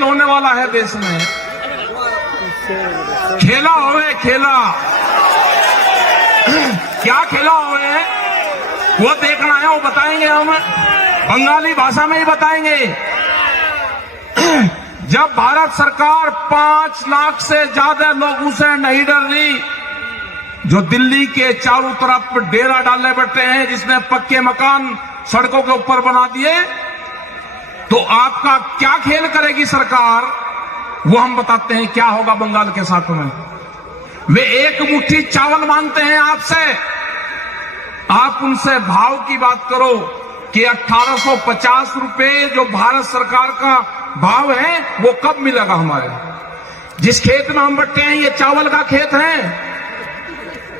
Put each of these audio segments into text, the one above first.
खेल होने वाला है देश में। खेला होवे खेला, क्या खेला होवे वो देखना है, वो बताएंगे हम, बंगाली भाषा में ही बताएंगे। जब भारत सरकार 5 लाख से ज्यादा लोगों से नहीं डर रही, जो दिल्ली के चारों तरफ डेरा डालने बैठे हैं, जिसने पक्के मकान सड़कों के ऊपर बना दिए, तो आपका क्या खेल करेगी सरकार, वो हम बताते हैं क्या होगा बंगाल के साथ में। वे एक मुट्ठी चावल मांगते हैं आपसे, आप उनसे भाव की बात करो कि 1850 रुपए जो भारत सरकार का भाव है वो कब मिलेगा हमारे। जिस खेत में हम बैठे हैं ये चावल का खेत है,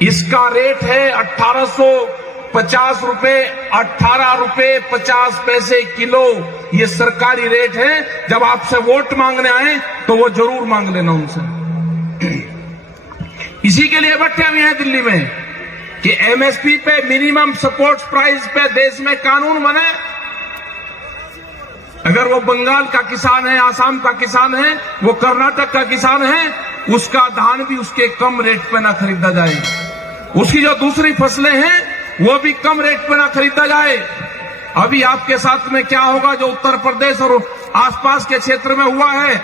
इसका रेट है 1850 रुपए, 18 रुपए 50 पैसे किलो, ये सरकारी रेट है। जब आपसे वोट मांगने आए तो वो जरूर मांग लेना उनसे। इसी के लिए बैठे हुए हैं दिल्ली में कि एमएसपी पे, मिनिमम सपोर्ट प्राइस पे देश में कानून बने। अगर वो बंगाल का किसान है, आसाम का किसान है, वो कर्नाटक का किसान है, उसका धान भी उसके कम रेट पे ना खरीदा जाए, उसकी जो दूसरी फसलें हैं वो भी कम रेट पे ना खरीदा जाए। अभी आपके साथ में क्या होगा, जो उत्तर प्रदेश और आसपास के क्षेत्र में हुआ है,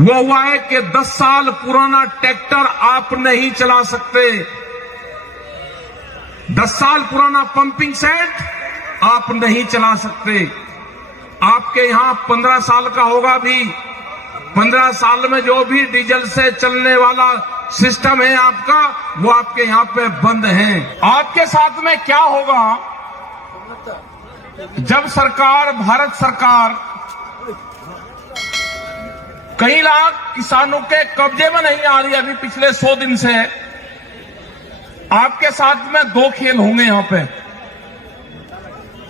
वो हुआ है कि 10 साल पुराना ट्रैक्टर आप नहीं चला सकते, 10 साल पुराना पंपिंग सेट आप नहीं चला सकते। आपके यहां 15 साल का होगा भी, 15 साल में जो भी डीजल से चलने वाला सिस्टम है आपका, वो आपके यहां पे बंद है। आपके साथ में क्या होगा जब सरकार, भारत सरकार कई लाख किसानों के कब्जे में नहीं आ रही, अभी पिछले 100 दिन से आपके साथ में 2 खेल होंगे यहां पे।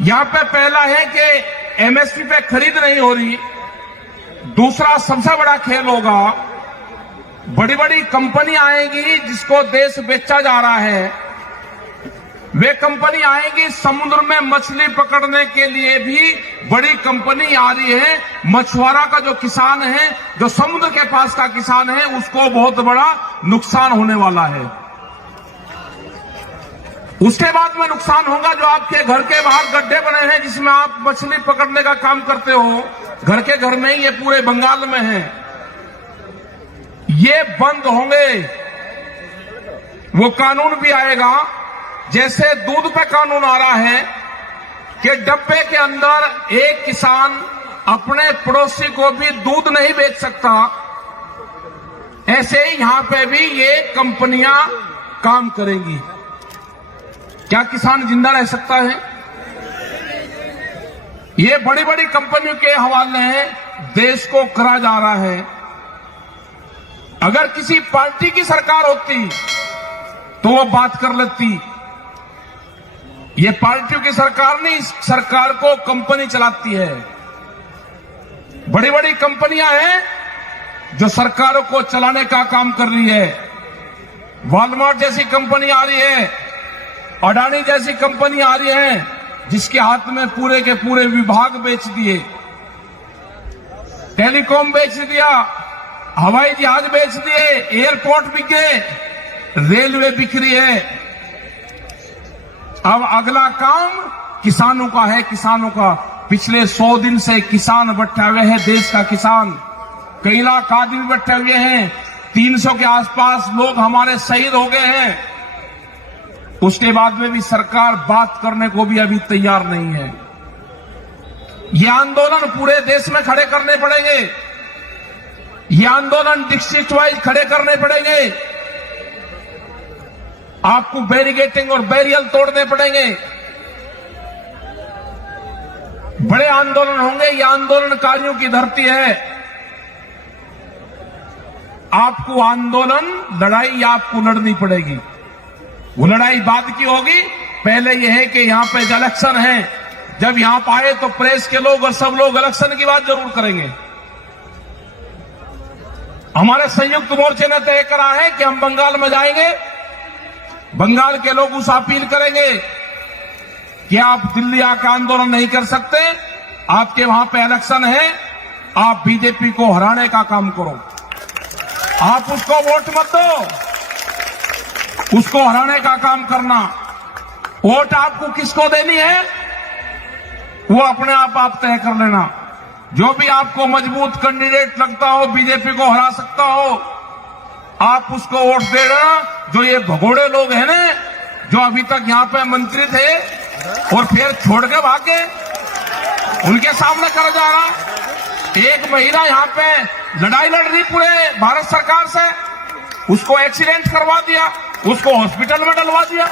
यहां पे पहला है कि एमएसपी पे खरीद नहीं हो रही, दूसरा सबसे बड़ा खेल होगा, बड़ी बड़ी कंपनी आएगी जिसको देश बेचा जा रहा है, वे कंपनी आएगी समुद्र में मछली पकड़ने के लिए भी बड़ी कंपनी आ रही है। मछुआरा का जो किसान है, जो समुद्र के पास का किसान है, उसको बहुत बड़ा नुकसान होने वाला है। उसके बाद में नुकसान होगा जो आपके घर के बाहर गड्ढे बने हैं जिसमें आप मछली पकड़ने का काम करते हो, घर के घर में ही, ये पूरे बंगाल में है, ये बंद होंगे। वो कानून भी आएगा, जैसे दूध पे कानून आ रहा है कि डब्बे के अंदर एक किसान अपने पड़ोसी को भी दूध नहीं बेच सकता, ऐसे ही यहां पे भी ये कंपनियां काम करेंगी। क्या किसान जिंदा रह सकता है? ये बड़ी बड़ी कंपनियों के हवाले देश को करा जा रहा है। अगर किसी पार्टी की सरकार होती तो वो बात कर लेती, ये पार्टियों की सरकार नहीं, इस सरकार को कंपनी चलाती है। बड़ी बड़ी कंपनियां हैं जो सरकारों को चलाने का काम कर रही है। वॉलमार्ट जैसी कंपनी आ रही है, अडानी जैसी कंपनी आ रही है, जिसके हाथ में पूरे के पूरे विभाग बेच दिए, टेलीकॉम बेच दिया, हवाई जहाज बेच दिए, एयरपोर्ट बिक गए, रेलवे बिक रही है। अब अगला काम किसानों का है, किसानों का। पिछले 100 दिन से किसान बैठे हुए हैं, देश का किसान, कई लाख आदमी बैठे हुए हैं, 300 के आसपास लोग हमारे शहीद हो गए हैं। उसके बाद में भी सरकार बात करने को भी अभी तैयार नहीं है। ये आंदोलन पूरे देश में खड़े करने पड़ेंगे, ये आंदोलन डिस्ट्रिक्ट वाइज खड़े करने पड़ेंगे। आपको बैरिकेडिंग और बैरियल तोड़ने पड़ेंगे। बड़े आंदोलन होंगे, ये आंदोलनकारियों की धरती है। आपको आंदोलन, लड़ाई आपको लड़नी पड़ेगी। वो लड़ाई बाद की होगी, पहले यह है कि यहां पे इलेक्शन है, जब यहां पर आए तो प्रेस के लोग और सब लोग इलेक्शन की बात जरूर करेंगे। हमारे संयुक्त मोर्चे ने तय करा है कि हम बंगाल में जाएंगे, बंगाल के लोग उस अपील करेंगे कि आप दिल्ली आकर आंदोलन नहीं कर सकते, आपके वहां पे इलेक्शन है, आप बीजेपी को हराने का काम करो। आप उसको वोट मत दो, उसको हराने का काम करना। वोट आपको किसको देनी है वो अपने आप तय कर लेना। जो भी आपको मजबूत कैंडिडेट लगता हो, बीजेपी को हरा सकता हो, आप उसको वोट दे देना। जो ये भगोड़े लोग हैं ना, जो अभी तक यहां पे मंत्री थे और फिर छोड़ के भागे, उनके सामने कर जा रहा। एक महिला यहां पे लड़ाई लड़ रही पूरे भारत सरकार से, उसको एक्सीडेंट करवा दिया, उसको हॉस्पिटल में डलवा दिया।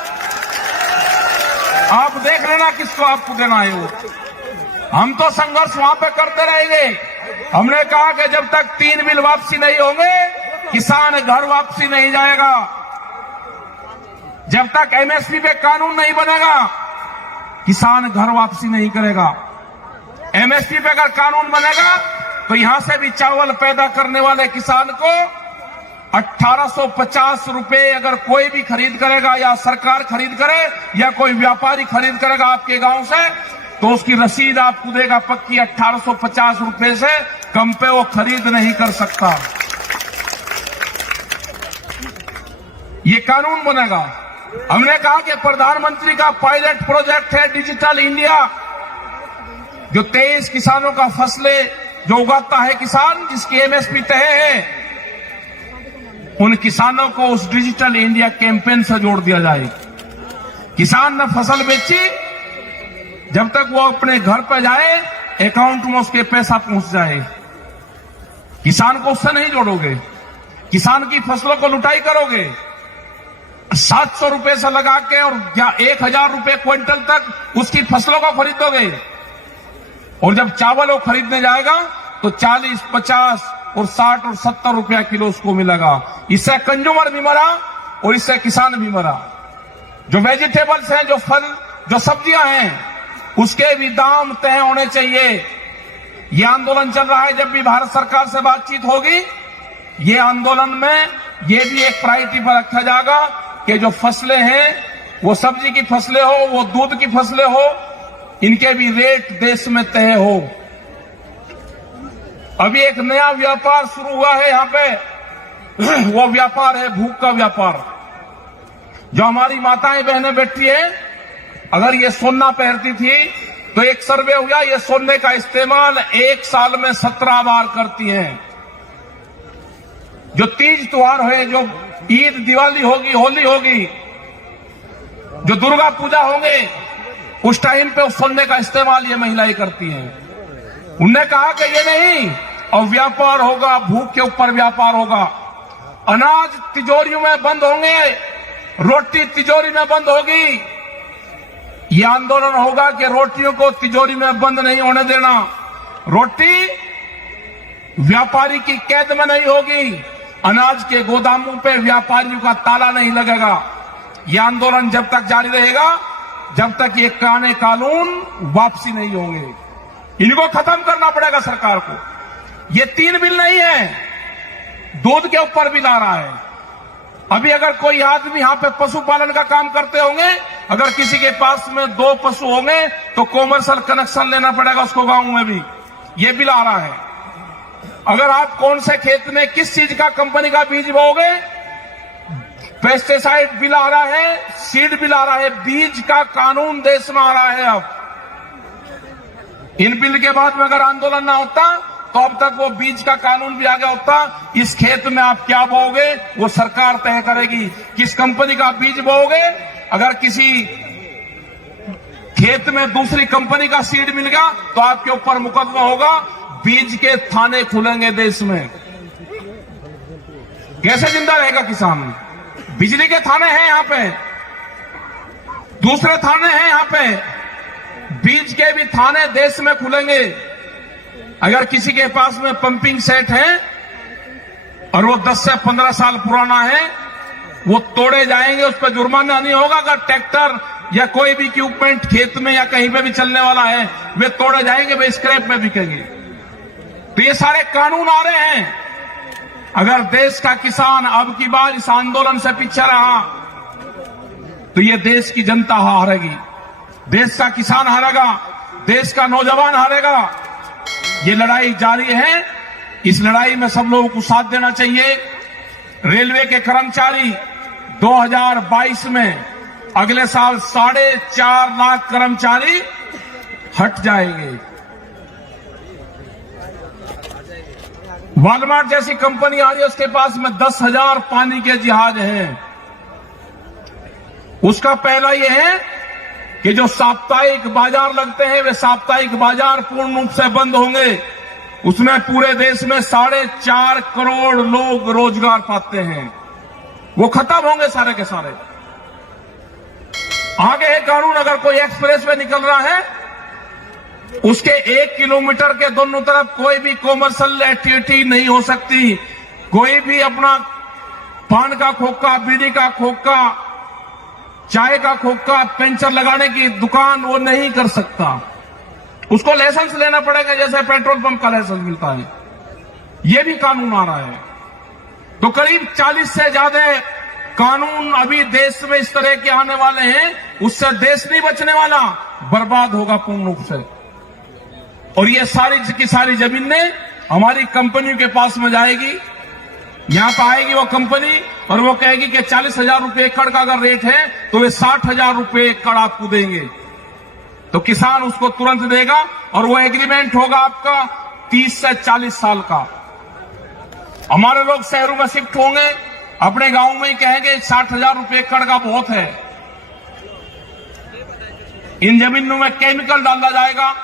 आप देख लेना किसको आपको देना है वो। हम तो संघर्ष वहां पे करते रहेंगे। हमने कहा कि जब तक 3 बिल वापसी नहीं होंगे, किसान घर वापसी नहीं जाएगा। जब तक एमएसपी पे कानून नहीं बनेगा, किसान घर वापसी नहीं करेगा। एमएसपी पे अगर कानून बनेगा तो यहां से भी चावल पैदा करने वाले किसान को 1850 रुपए अगर कोई भी खरीद करेगा, या सरकार खरीद करे या कोई व्यापारी खरीद करेगा आपके गांव से, तो उसकी रसीद आपको देगा पक्की 1850 रुपए से कम पे वो खरीद नहीं कर सकता। ये कानून बनेगा। हमने कहा कि प्रधानमंत्री का पायलट प्रोजेक्ट है डिजिटल इंडिया, जो 23 किसानों का फसलें जो उगाता है किसान, जिसकी एमएसपी तय है, उन किसानों को उस डिजिटल इंडिया कैंपेन से जोड़ दिया जाए। किसान ने फसल बेची, जब तक वो अपने घर पर जाए अकाउंट में उसके पैसा पहुंच जाए। किसान को उससे नहीं जोड़ोगे, किसान की फसलों को लुटाई करोगे। 700 रुपए से लगा के और 1000 रुपए क्विंटल तक उसकी फसलों को खरीदोगे, और जब चावल वो खरीदने जाएगा तो 40, 50 और 60 और 70 रुपया किलो उसको मिलेगा। इससे कंज्यूमर भी मरा और इससे किसान भी मरा। जो वेजिटेबल्स हैं, जो फल, जो सब्जियां हैं, उसके भी दाम तय होने चाहिए। ये आंदोलन चल रहा है। जब भी भारत सरकार से बातचीत होगी, ये आंदोलन में ये भी एक प्रायोरिटी पर रखा जाएगा कि जो फसलें हैं, वो सब्जी की फसलें हो, वो दूध की फसलें हो, इनके भी रेट देश में तय हो। अभी एक नया व्यापार शुरू हुआ है यहां पे, वो व्यापार है भूख का व्यापार। जो हमारी माताएं बहनें बैठी हैं, अगर ये सोना पहनती थी तो एक सर्वे हुआ, ये सोने का इस्तेमाल एक साल में 17 बार करती हैं। जो तीज त्योहार है, जो ईद, दिवाली होगी, होली होगी, जो दुर्गा पूजा होंगे, उस टाइम पे उस सोने का इस्तेमाल ये महिलाएं करती हैं। उनने कहा कि ये नहीं, और व्यापार होगा, भूख के ऊपर व्यापार होगा। अनाज तिजोरियों में बंद होंगे, रोटी तिजोरी में बंद होगी। ये आंदोलन होगा कि रोटियों को तिजोरी में बंद नहीं होने देना। रोटी व्यापारी की कैद में नहीं होगी। अनाज के गोदामों पे व्यापारियों का ताला नहीं लगेगा। यह आंदोलन जब तक जारी रहेगा, जब तक ये कानून वापसी नहीं होंगे। इनको खत्म करना पड़ेगा सरकार को। ये 3 बिल नहीं है, दूध के ऊपर बिल आ रहा है। अभी अगर कोई आदमी यहां पे पशुपालन का काम करते होंगे, अगर किसी के पास में 2 पशु होंगे तो कॉमर्शियल कनेक्शन लेना पड़ेगा उसको गांव में भी। ये बिल आ रहा है। अगर आप कौन से खेत में किस चीज का कंपनी का बीज बोओगे, पेस्टिसाइड बिल आ रहा है, सीड बिल आ रहा है, बीज का कानून देश में आ रहा है। अब इन बिल के बाद में अगर आंदोलन ना होता तो अब तक वो बीज का कानून भी आ गया होता। इस खेत में आप क्या बोओगे वो सरकार तय करेगी। किस कंपनी का बीज बोओगे, अगर किसी खेत में दूसरी कंपनी का सीड मिल गया तो आपके ऊपर मुकदमा होगा। बीज के थाने खुलेंगे देश में। कैसे जिंदा रहेगा किसान? बिजली के थाने हैं यहां पे, दूसरे थाने हैं यहां पे, बीज के भी थाने देश में खुलेंगे। अगर किसी के पास में पंपिंग सेट है और वो 10 से 15 साल पुराना है, वो तोड़े जाएंगे, उस पर जुर्माना नहीं होगा। अगर ट्रैक्टर या कोई भी इक्विपमेंट खेत में या कहीं पे भी चलने वाला है, वे तोड़े जाएंगे, वे स्क्रैप में बिकेंगे। तो ये सारे कानून आ रहे हैं। अगर देश का किसान अब की बार इस आंदोलन से पीछे रहा तो ये देश की जनता हारेगी, देश का किसान हारेगा, देश का नौजवान हारेगा। ये लड़ाई जारी है। इस लड़ाई में सब लोगों को साथ देना चाहिए। रेलवे के कर्मचारी 2022 में अगले साल 4.5 लाख कर्मचारी हट जाएंगे। वॉलमार्ट जैसी कंपनी आ रही है, उसके पास में 10,000 पानी के जहाज हैं। उसका पहला यह है कि जो साप्ताहिक बाजार लगते हैं वे साप्ताहिक बाजार पूर्ण रूप से बंद होंगे। उसमें पूरे देश में 4.5 करोड़ लोग रोजगार पाते हैं, वो खत्म होंगे सारे के सारे। आगे है कानून, अगर कोई एक्सप्रेस वे निकल रहा है उसके 1 किलोमीटर के दोनों तरफ कोई भी कॉमर्शियल एक्टिविटी नहीं हो सकती। कोई भी अपना पान का खोखा, बीड़ी का खोखा, चाय का खोखा, पंचर लगाने की दुकान वो नहीं कर सकता। उसको लाइसेंस लेना पड़ेगा, जैसे पेट्रोल पंप का लाइसेंस मिलता है। ये भी कानून आ रहा है। तो करीब 40 से ज्यादा कानून अभी देश में इस तरह के आने वाले हैं। उससे देश नहीं बचने वाला, बर्बाद होगा पूर्ण रूप से। और ये सारी की सारी जमीनें हमारी कंपनियों के पास में जाएगी। यहां पर आएगी वो कंपनी और वो कहेगी कि 40,000 रुपए एकड़ का अगर रेट है तो वे 60,000 रुपए एकड़ आपको देंगे। तो किसान उसको तुरंत देगा और वो एग्रीमेंट होगा आपका 30 से 40 साल का। हमारे लोग शहरों में शिफ्ट होंगे, अपने गांव में ही कहेंगे 60,000 रुपए एकड़ का बहुत है। इन जमीनों में केमिकल डाला जाएगा,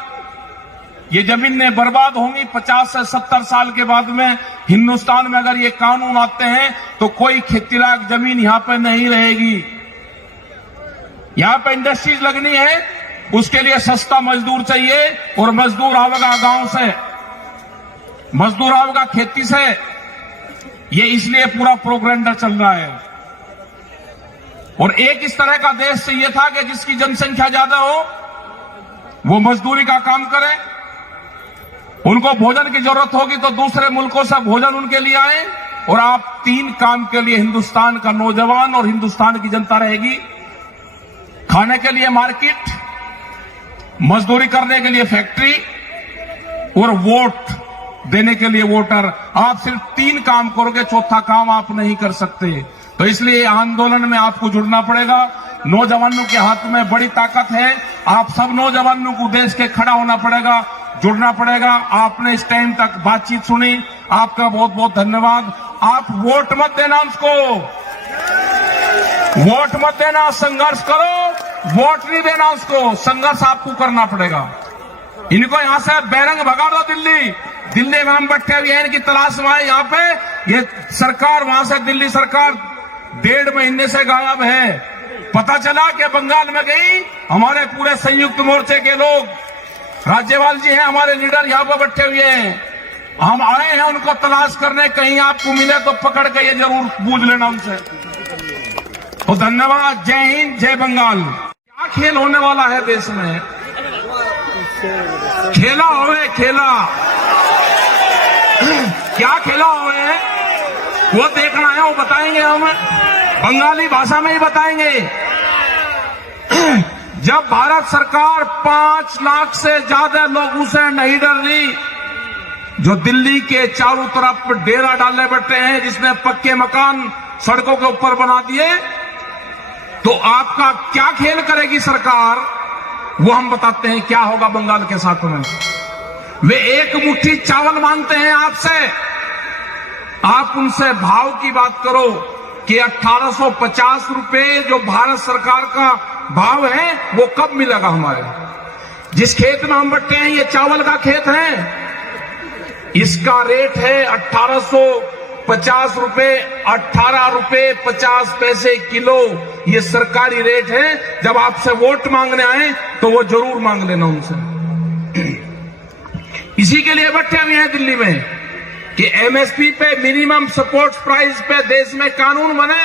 ये जमीनें बर्बाद होंगी। 50 से 70 साल के बाद में हिंदुस्तान में अगर ये कानून आते हैं तो कोई खेती लायक जमीन यहां पर नहीं रहेगी। यहां पर इंडस्ट्रीज लगनी है, उसके लिए सस्ता मजदूर चाहिए और मजदूर आवेगा गांव से, मजदूर आवेगा खेती से। ये इसलिए पूरा प्रोग्राम चल रहा है। और एक इस तरह का देश चाहिए था कि जिसकी जनसंख्या ज्यादा हो, वो मजदूरी का काम करे। उनको भोजन की जरूरत होगी तो दूसरे मुल्कों से भोजन उनके लिए आए। और आप 3 काम के लिए हिंदुस्तान का नौजवान और हिंदुस्तान की जनता रहेगी। खाने के लिए मार्केट, मजदूरी करने के लिए फैक्ट्री और वोट देने के लिए वोटर। आप सिर्फ 3 काम करोगे, चौथा काम आप नहीं कर सकते। तो इसलिए आंदोलन में आपको जुड़ना पड़ेगा। नौजवानों के हाथ में बड़ी ताकत है। आप सब नौजवानों को देश के खड़ा होना पड़ेगा, जुड़ना पड़ेगा। आपने इस टाइम तक बातचीत सुनी, आपका बहुत बहुत धन्यवाद। आप वोट मत देना, उसको वोट मत देना, संघर्ष करो। वोट नहीं देना उसको, संघर्ष आपको करना पड़ेगा। इनको यहां से बैरंग भगा दो। दिल्ली में हम बैठे हुए हैं, इनकी तलाश में है। यहां पे ये सरकार, वहां से दिल्ली सरकार 1.5 महीने से गायब है। पता चला कि बंगाल में गई। हमारे पूरे संयुक्त मोर्चे के लोग, राज्यपाल जी हैं, हमारे लीडर यहां पर बैठे हुए हैं। हम आए हैं उनको तलाश करने, कहीं आपको मिले तो पकड़ के ये जरूर पूछ लेना उनसे। तो धन्यवाद। जय हिंद, जय बंगाल। क्या खेल होने वाला है देश में? खेला होवे खेला, क्या खेला हुए वो देखना है, वो बताएंगे। हम बंगाली भाषा में ही बताएंगे। जब भारत सरकार 5 लाख से ज्यादा लोगों से नहीं डर रही, जो दिल्ली के चारों तरफ डेरा डालने बैठे हैं, जिसने पक्के मकान सड़कों के ऊपर बना दिए, तो आपका क्या खेल करेगी सरकार, वो हम बताते हैं क्या होगा बंगाल के साथ में। वे एक मुट्ठी चावल मांगते हैं आपसे, आप उनसे भाव की बात करो कि 1850 रुपए जो भारत सरकार का भाव है वो कब मिलेगा हमारे। जिस खेत में हम बैठे हैं ये चावल का खेत है, इसका रेट है 1850 रुपए, 18 रुपए 50 पैसे किलो। ये सरकारी रेट है। जब आपसे वोट मांगने आए तो वो जरूर मांग लेना उनसे। इसी के लिए बैठे हुए हैं दिल्ली में कि एमएसपी पे, मिनिमम सपोर्ट प्राइस पे देश में कानून बने।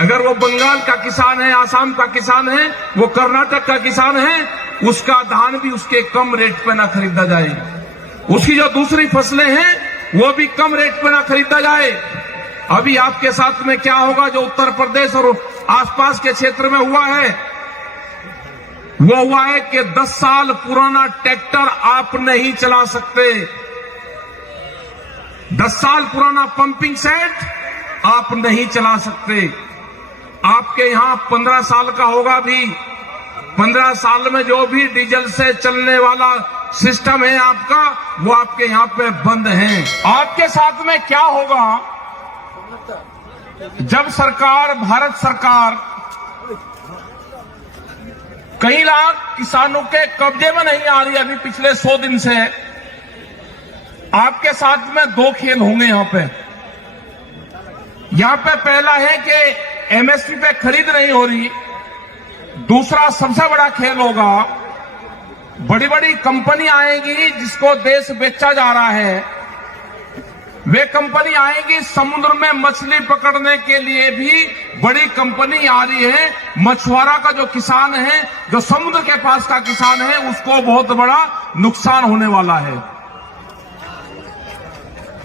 अगर वो बंगाल का किसान है, आसाम का किसान है, वो कर्नाटक का किसान है, उसका धान भी उसके कम रेट पे ना खरीदा जाए। उसकी जो दूसरी फसलें हैं वो भी कम रेट पे ना खरीदा जाए। अभी आपके साथ में क्या होगा जो उत्तर प्रदेश और आसपास के क्षेत्र में हुआ है। वो हुआ है कि 10 साल पुराना ट्रैक्टर आप नहीं चला सकते, 10 साल पुराना पंपिंग सेट आप नहीं चला सकते। आपके यहां 15 साल का होगा भी, 15 साल में जो भी डीजल से चलने वाला सिस्टम है आपका, वो आपके यहां पे बंद है। आपके साथ में क्या होगा जब सरकार, भारत सरकार कई लाख किसानों के कब्जे में नहीं आ रही, अभी पिछले 100 दिन से आपके साथ में 2 खेल होंगे यहां पे। यहां पे पहला है कि एमएसपी पे खरीद नहीं हो रही, दूसरा सबसे बड़ा खेल होगा, बड़ी बड़ी कंपनी आएगी जिसको देश बेचा जा रहा है, वे कंपनी आएगी समुद्र में मछली पकड़ने के लिए भी बड़ी कंपनी आ रही है। मछुआरा का जो किसान है, जो समुद्र के पास का किसान है, उसको बहुत बड़ा नुकसान होने वाला है।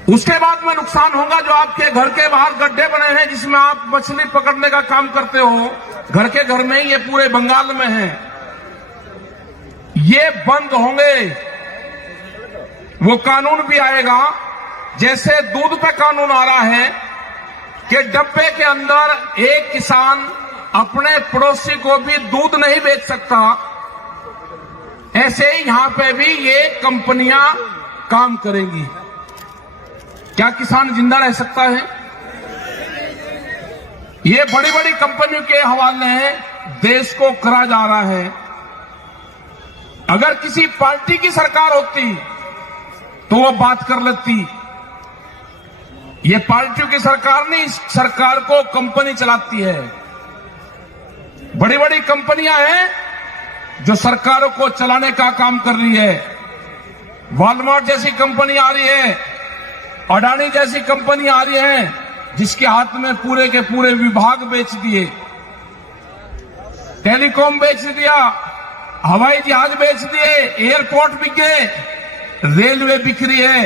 उसके बाद में नुकसान होगा जो आपके घर के बाहर गड्ढे बने हैं जिसमें आप मछली पकड़ने का काम करते हो, घर के घर में ही, ये पूरे बंगाल में है, ये बंद होंगे। वो कानून भी आएगा, जैसे दूध पे कानून आ रहा है कि डब्बे के अंदर एक किसान अपने पड़ोसी को भी दूध नहीं बेच सकता, ऐसे ही यहां पे भी ये कंपनियां काम करेंगी। क्या किसान जिंदा रह सकता है? ये बड़ी बड़ी कंपनियों के हवाले देश को करा जा रहा है। अगर किसी पार्टी की सरकार होती तो वो बात कर लेती, ये पार्टियों की सरकार नहीं, इस सरकार को कंपनी चलाती है। बड़ी बड़ी कंपनियां हैं जो सरकारों को चलाने का काम कर रही है। वॉलमार्ट जैसी कंपनी आ रही है, अडानी जैसी कंपनी आ रही है, जिसके हाथ में पूरे के पूरे विभाग बेच दिए, टेलीकॉम बेच दिया, हवाई जहाज बेच दिए, एयरपोर्ट बिक गए, रेलवे बिक रही है।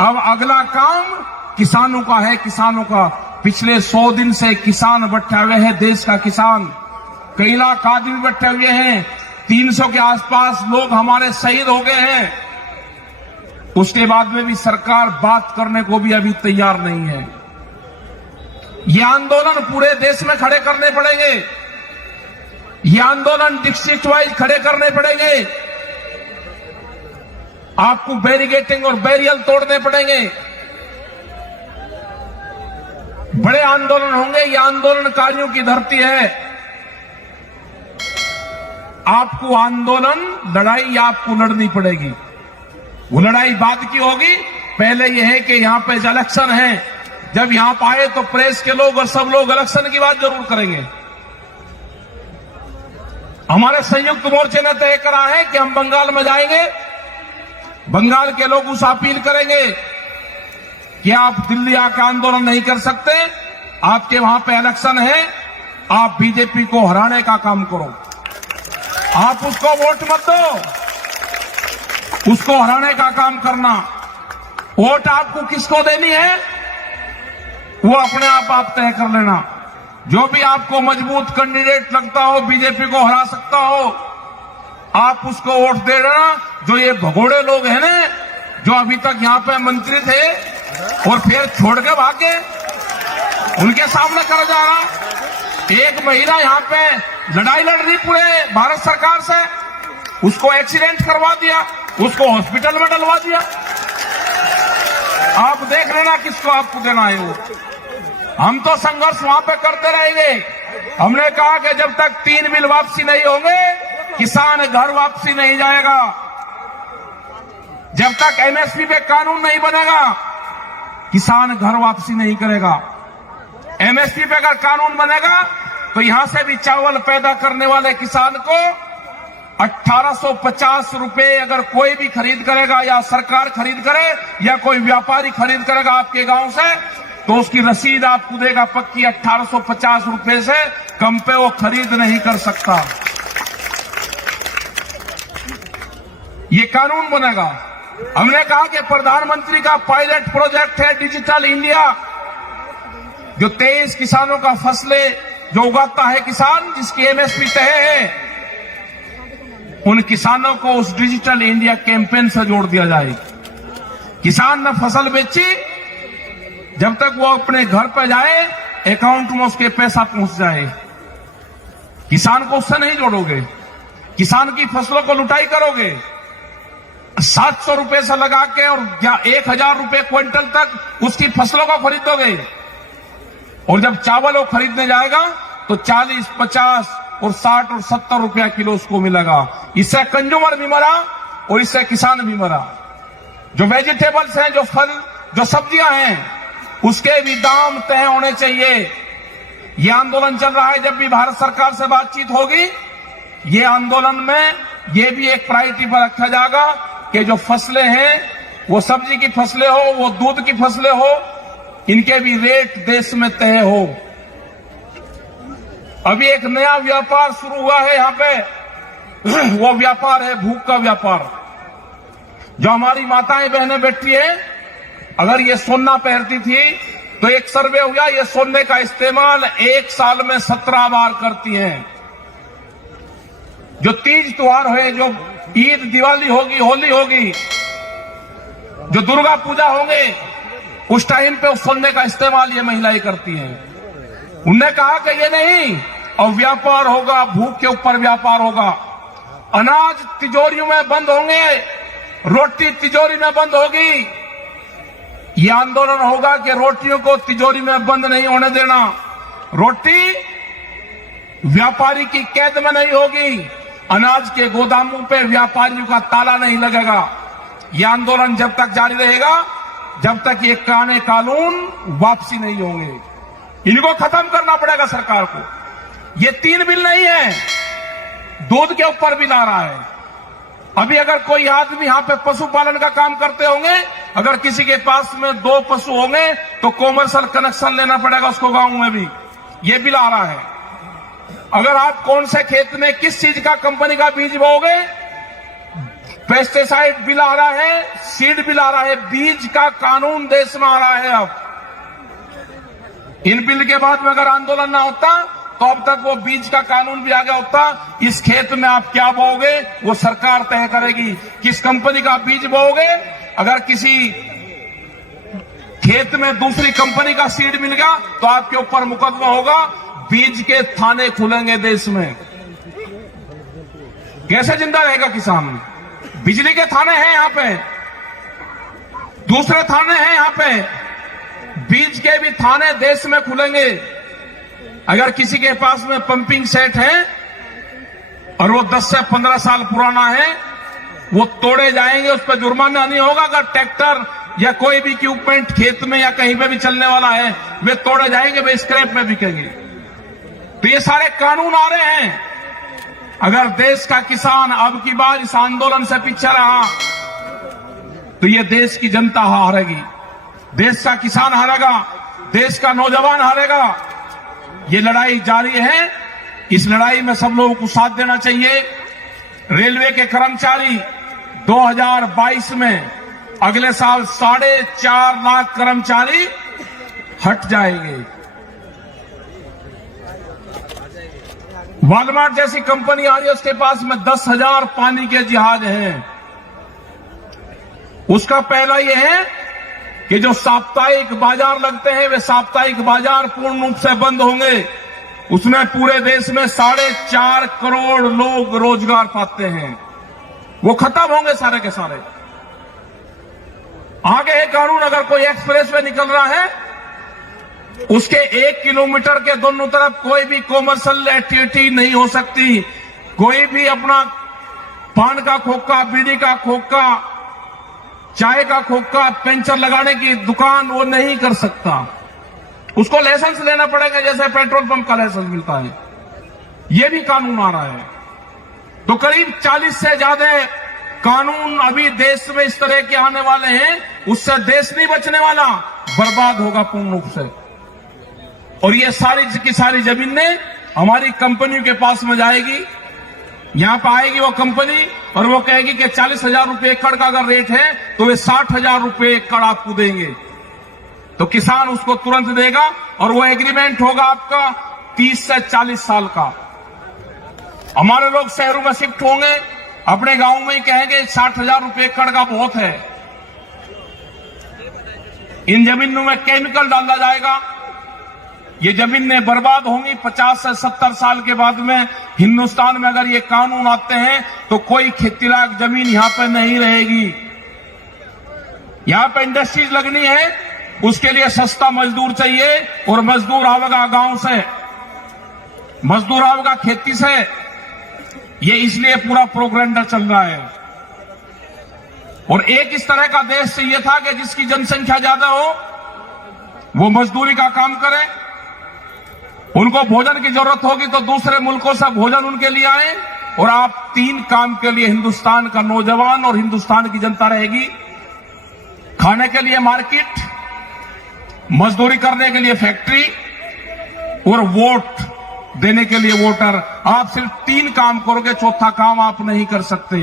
अब अगला काम किसानों का है, किसानों का। पिछले 100 दिन से किसान बैठे हुए हैं, देश का किसान, कई लाख आदमी बैठे हुए हैं, 300 के आसपास लोग हमारे शहीद हो गए हैं। उसके बाद में भी सरकार बात करने को भी अभी तैयार नहीं है। ये आंदोलन पूरे देश में खड़े करने पड़ेंगे, ये आंदोलन डिस्ट्रिक्ट वाइज खड़े करने पड़ेंगे। आपको बैरिकेडिंग और बैरियल तोड़ने पड़ेंगे, बड़े आंदोलन होंगे। ये आंदोलनकारियों की धरती है। आपको आंदोलन, लड़ाई आपको लड़नी पड़ेगी। वो लड़ाई बाद की होगी, पहले यह है कि यहां पे इलेक्शन है, जब यहां पर आए तो प्रेस के लोग और सब लोग इलेक्शन की बात जरूर करेंगे। हमारे संयुक्त मोर्चे ने तय करा है कि हम बंगाल में जाएंगे, बंगाल के लोग उस अपील करेंगे कि आप दिल्ली आकर आंदोलन नहीं कर सकते, आपके वहां पे इलेक्शन है, आप बीजेपी को हराने का काम करो, आप उसको वोट मत दो, उसको हराने का काम करना। वोट आपको किसको देनी है वो अपने आप तय कर लेना। जो भी आपको मजबूत कैंडिडेट लगता हो, बीजेपी को हरा सकता हो, आप उसको वोट दे देना। जो ये भगोड़े लोग हैं ना, जो अभी तक यहां पे मंत्री थे और फिर छोड़ के भागे, उनके सामने करा जा रहा। एक महिला यहां पे लड़ाई लड़ रही पूरे भारत सरकार से, उसको एक्सीडेंट करवा दिया, उसको हॉस्पिटल में डलवा दिया। आप देख लेना किसको आपको देना है वो। हम तो संघर्ष वहां पे करते रहेंगे। हमने कहा कि जब तक 3 बिल वापसी नहीं होंगे, किसान घर वापसी नहीं जाएगा। जब तक एमएसपी पे कानून नहीं बनेगा, किसान घर वापसी नहीं करेगा। एमएसपी पे अगर कानून बनेगा तो यहां से भी चावल पैदा करने वाले किसान को 1850 रुपए अगर कोई भी खरीद करेगा, या सरकार खरीद करे या कोई व्यापारी खरीद करेगा आपके गांव से, तो उसकी रसीद आपको देगा पक्की 1850 रुपए से कम पे वो खरीद नहीं कर सकता। ये कानून बनेगा। हमने कहा कि प्रधानमंत्री का पायलट प्रोजेक्ट है डिजिटल इंडिया, जो 23 किसानों का फसलें जो उगाता है किसान, जिसकी एमएसपी तय है, उन किसानों को उस डिजिटल इंडिया कैंपेन से जोड़ दिया जाए। किसान ने फसल बेची, जब तक वो अपने घर पर जाए अकाउंट में उसके पैसा पहुंच जाए। किसान को उससे नहीं जोड़ोगे, किसान की फसलों को लुटाई करोगे। 700 रुपए से लगा के और 1000 रुपए क्विंटल तक उसकी फसलों को खरीदोगे, और जब चावल वो खरीदने जाएगा तो 40, 50 और 60 और 70 रुपया किलो उसको मिलेगा। इससे कंज्यूमर भी मरा और इससे किसान भी मरा। जो वेजिटेबल्स हैं, जो फल, जो सब्जियां हैं, उसके भी दाम तय होने चाहिए। ये आंदोलन चल रहा है, जब भी भारत सरकार से बातचीत होगी, ये आंदोलन में ये भी एक प्रायोरिटी पर रखा जाएगा कि जो फसलें हैं, वो सब्जी की फसलें हो, वो दूध की फसलें हो, इनके भी रेट देश में तय हो। अभी एक नया व्यापार शुरू हुआ है यहाँ पे, वो व्यापार है भूख का व्यापार। जो हमारी माताएं बहनें बैठी हैं, अगर ये सोना पहनती थी तो एक सर्वे हुआ, ये सोने का इस्तेमाल एक साल में 17 बार करती हैं। जो तीज त्योहार है, जो ईद, दिवाली होगी, होली होगी, जो दुर्गा पूजा होंगे, उस टाइम पे उस सोने का इस्तेमाल ये महिलाएं करती हैं। उनने कहा कि ये नहीं, और व्यापार होगा, भूख के ऊपर व्यापार होगा। अनाज तिजोरियों में बंद होंगे, रोटी तिजोरी में बंद होगी। ये आंदोलन होगा कि रोटियों को तिजोरी में बंद नहीं होने देना। रोटी व्यापारी की कैद में नहीं होगी, अनाज के गोदामों पे व्यापारियों का ताला नहीं लगेगा। यह आंदोलन जब तक जारी रहेगा, जब तक ये कानून वापसी नहीं होंगे। इनको खत्म करना पड़ेगा सरकार को। ये 3 बिल नहीं है, दूध के ऊपर बिल आ रहा है। अभी अगर कोई आदमी यहाँ पे पशुपालन का काम करते होंगे, अगर किसी के पास में 2 पशु होंगे तो कॉमर्शियल कनेक्शन लेना पड़ेगा उसको गांव में भी। ये बिल आ रहा है। अगर आप कौन से खेत में किस चीज का कंपनी का बीज बोओगे, पेस्टिसाइड बिल आ रहा है, सीड बिल आ रहा है, बीज का कानून देश में आ रहा है। अब इन बिल के बाद में अगर आंदोलन ना होता तो अब तक वो बीज का कानून भी आ गया होता। इस खेत में आप क्या बोओगे वो सरकार तय करेगी, किस कंपनी का बीज बोओगे। अगर किसी खेत में दूसरी कंपनी का सीड मिल गया तो आपके ऊपर मुकदमा होगा। बीज के थाने खुलेंगे देश में। कैसे जिंदा रहेगा किसान? बिजली के थाने हैं यहाँ पे, दूसरे थाने हैं यहाँ पे, बीज के भी थाने देश में खुलेंगे। अगर किसी के पास में पंपिंग सेट है और वो 10 से 15 साल पुराना है, वो तोड़े जाएंगे, उस पर जुर्माना नहीं होगा। अगर ट्रैक्टर या कोई भी इक्विपमेंट खेत में या कहीं पे भी चलने वाला है, वे तोड़े जाएंगे, वे स्क्रैप में बिकेंगे। तो ये सारे कानून आ रहे हैं। अगर देश का किसान अब की बार इस आंदोलन से पीछे रहा तो ये देश की जनता हारेगी, देश का किसान हारेगा, देश का नौजवान हारेगा। ये लड़ाई जारी है, इस लड़ाई में सब लोगों को साथ देना चाहिए। रेलवे के कर्मचारी 2022 में अगले साल 4.5 लाख कर्मचारी हट जाएंगे। वॉलमार्ट जैसी कंपनी आ रही है, उसके पास में 10,000 पानी के जहाज हैं। उसका पहला यह है कि जो साप्ताहिक बाजार लगते हैं, वे साप्ताहिक बाजार पूर्ण रूप से बंद होंगे। उसमें पूरे देश में 4.5 करोड़ लोग रोजगार पाते हैं, वो खत्म होंगे सारे के सारे। आगे है कानून, अगर कोई एक्सप्रेस वे निकल रहा है, उसके 1 किलोमीटर के दोनों तरफ कोई भी कॉमर्शियल एक्टिविटी नहीं हो सकती। कोई भी अपना पान का खोखा, बीड़ी का खोखा, चाय का खोखा, पेंचर लगाने की दुकान वो नहीं कर सकता। उसको लाइसेंस लेना पड़ेगा, जैसे पेट्रोल पंप का लाइसेंस मिलता है। ये भी कानून आ रहा है। तो करीब 40 से ज्यादा कानून अभी देश में इस तरह के आने वाले हैं। उससे देश नहीं बचने वाला, बर्बाद होगा पूर्ण रूप से। और ये सारी की सारी जमीनें हमारी कंपनियों के पास में जाएगी। यहां पर आएगी वो कंपनी और वो कहेगी कि 40,000 रुपए एकड़ का अगर रेट है तो वे 60,000 रुपए एकड़ आपको देंगे। तो किसान उसको तुरंत देगा और वो एग्रीमेंट होगा आपका 30 से 40 साल का। हमारे लोग शहरों में शिफ्ट होंगे, अपने गांव में ही कहेंगे 60,000 रुपये एकड़ का बहुत है। इन जमीनों में केमिकल डाला जाएगा, ये जमीनें बर्बाद होंगी। 50 से 70 साल के बाद में हिंदुस्तान में अगर ये कानून आते हैं तो कोई खेती लायक जमीन यहां पे नहीं रहेगी। यहां पे इंडस्ट्रीज लगनी है, उसके लिए सस्ता मजदूर चाहिए, और मजदूर आवेगा गांव से, मजदूर आवेगा खेती से। ये इसलिए पूरा प्रोग्राम चल रहा है। और एक इस तरह का देश चाहिए था कि जिसकी जनसंख्या ज्यादा हो, वो मजदूरी का काम करे, उनको भोजन की जरूरत होगी तो दूसरे मुल्कों से भोजन उनके लिए आए, और आप 3 काम के लिए हिंदुस्तान का नौजवान और हिंदुस्तान की जनता रहेगी। खाने के लिए मार्केट, मजदूरी करने के लिए फैक्ट्री, और वोट देने के लिए वोटर। आप सिर्फ 3 काम करोगे, चौथा काम आप नहीं कर सकते।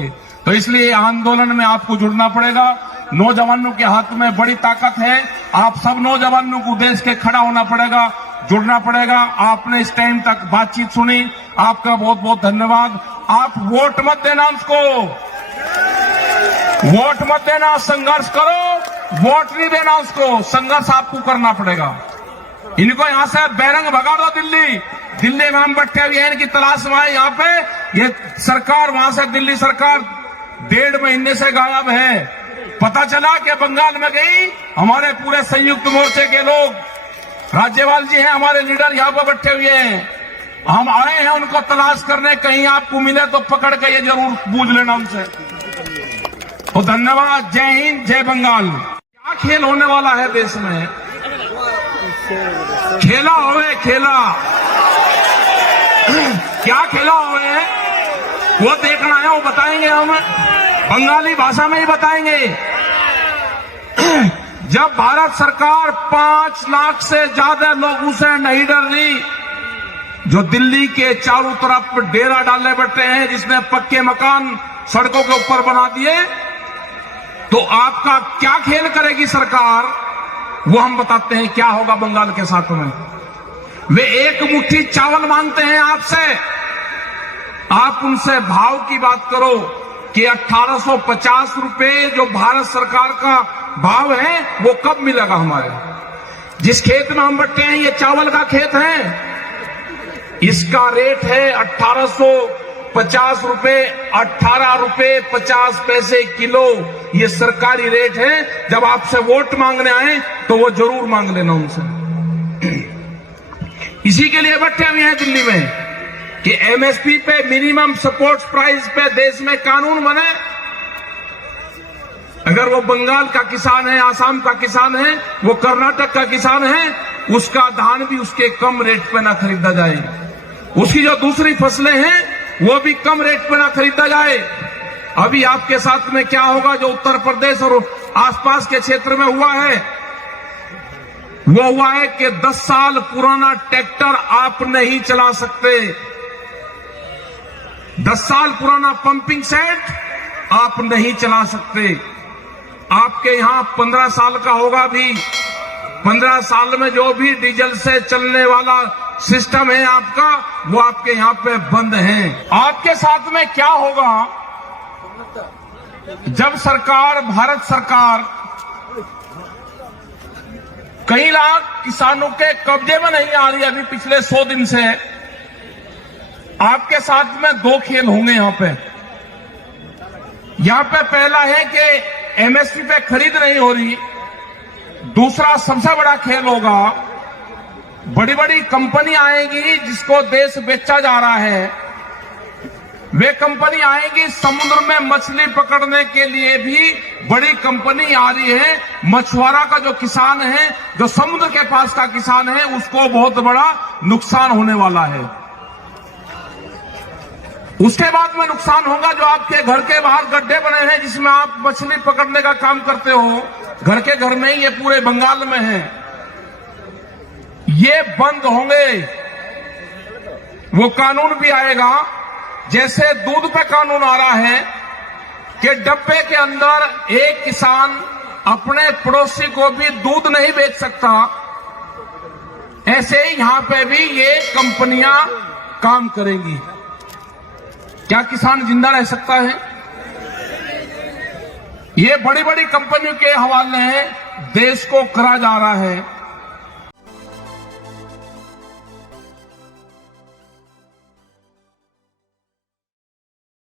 तो इसलिए आंदोलन में आपको जुड़ना पड़ेगा। नौजवानों के हाथ में बड़ी ताकत है, आप सब नौजवानों को देश के खड़ा होना पड़ेगा, जुड़ना पड़ेगा। आपने इस टाइम तक बातचीत सुनी, आपका बहुत बहुत धन्यवाद। आप वोट मत देना उसको, वोट मत देना, संघर्ष करो। वोट नहीं देना उसको, संघर्ष आपको करना पड़ेगा। इनको यहां से बैरंग भगा दो दिल्ली। दिल्ली में हम बैठे हुए हैं, इनकी तलाश में यहां पे। ये सरकार वहां से, दिल्ली सरकार 1.5 महीने से गायब है। पता चला कि बंगाल में गई, हमारे पूरे संयुक्त मोर्चे के लोग, राज्यपाल जी हैं हमारे लीडर, यहां पर बैठे हुए हैं। हम आए हैं उनको तलाश करने, कहीं आपको मिले तो पकड़ के ये जरूर पूछ लेना उनसे। तो धन्यवाद, जय हिंद, जय बंगाल। क्या खेल होने वाला है देश में? खेला होवे खेला, क्या खेला हुए है वो देखना है, वो बताएंगे, हम बंगाली भाषा में ही बताएंगे। जब भारत सरकार 5 लाख से ज्यादा लोगों से नहीं डर रही, जो दिल्ली के चारों तरफ डेरा डालने बैठे हैं, जिसने पक्के मकान सड़कों के ऊपर बना दिए, तो आपका क्या खेल करेगी सरकार, वो हम बताते हैं क्या होगा बंगाल के साथ में। वे एक मुट्ठी चावल मांगते हैं आपसे, आप उनसे भाव की बात करो कि 1850 रुपए जो भारत सरकार का भाव है वो कब मिलेगा हमारे। जिस खेत में हम बैठे हैं, ये चावल का खेत है, इसका रेट है 1850 रुपए, 18 रुपए 50 पैसे किलो। ये सरकारी रेट है। जब आपसे वोट मांगने आए तो वो जरूर मांग लेना उनसे। इसी के लिए बैठे हुए हैं दिल्ली में कि एमएसपी पे, मिनिमम सपोर्ट प्राइस पे देश में कानून बने। अगर वो बंगाल का किसान है, आसाम का किसान है, वो कर्नाटक का किसान है, उसका धान भी उसके कम रेट पे ना खरीदा जाए, उसकी जो दूसरी फसलें हैं वो भी कम रेट पे ना खरीदा जाए। अभी आपके साथ में क्या होगा, जो उत्तर प्रदेश और आसपास के क्षेत्र में हुआ है, वो हुआ है कि 10 साल पुराना ट्रैक्टर आप नहीं चला सकते। 10 साल पुराना पंपिंग सेट आप नहीं चला सकते। आपके यहां 15 साल का होगा भी, 15 साल में जो भी डीजल से चलने वाला सिस्टम है आपका, वो आपके यहां पे बंद है। आपके साथ में क्या होगा जब सरकार, भारत सरकार कई लाख किसानों के कब्जे में नहीं आ रही अभी पिछले 100 दिन से। आपके साथ में 2 खेल होंगे यहां पे। यहां पे पहला है कि एमएसपी पे खरीद नहीं हो रही। दूसरा सबसे बड़ा खेल होगा, बड़ी बड़ी कंपनी आएगी जिसको देश बेचा जा रहा है, वे कंपनी आएगी समुद्र में मछली पकड़ने के लिए भी बड़ी कंपनी आ रही है। मछुआरा का जो किसान है, जो समुद्र के पास का किसान है, उसको बहुत बड़ा नुकसान होने वाला है। उसके बाद में नुकसान होगा जो आपके घर के बाहर गड्ढे बने हैं जिसमें आप मछली पकड़ने का काम करते हो, घर के घर में ही, ये पूरे बंगाल में है, ये बंद होंगे। वो कानून भी आएगा, जैसे दूध पे कानून आ रहा है कि डब्बे के अंदर एक किसान अपने पड़ोसी को भी दूध नहीं बेच सकता, ऐसे ही यहां पे भी ये कंपनियां काम करेंगी। क्या किसान जिंदा रह सकता है? ये बड़ी बड़ी कंपनियों के हवाले देश को करा जा रहा है।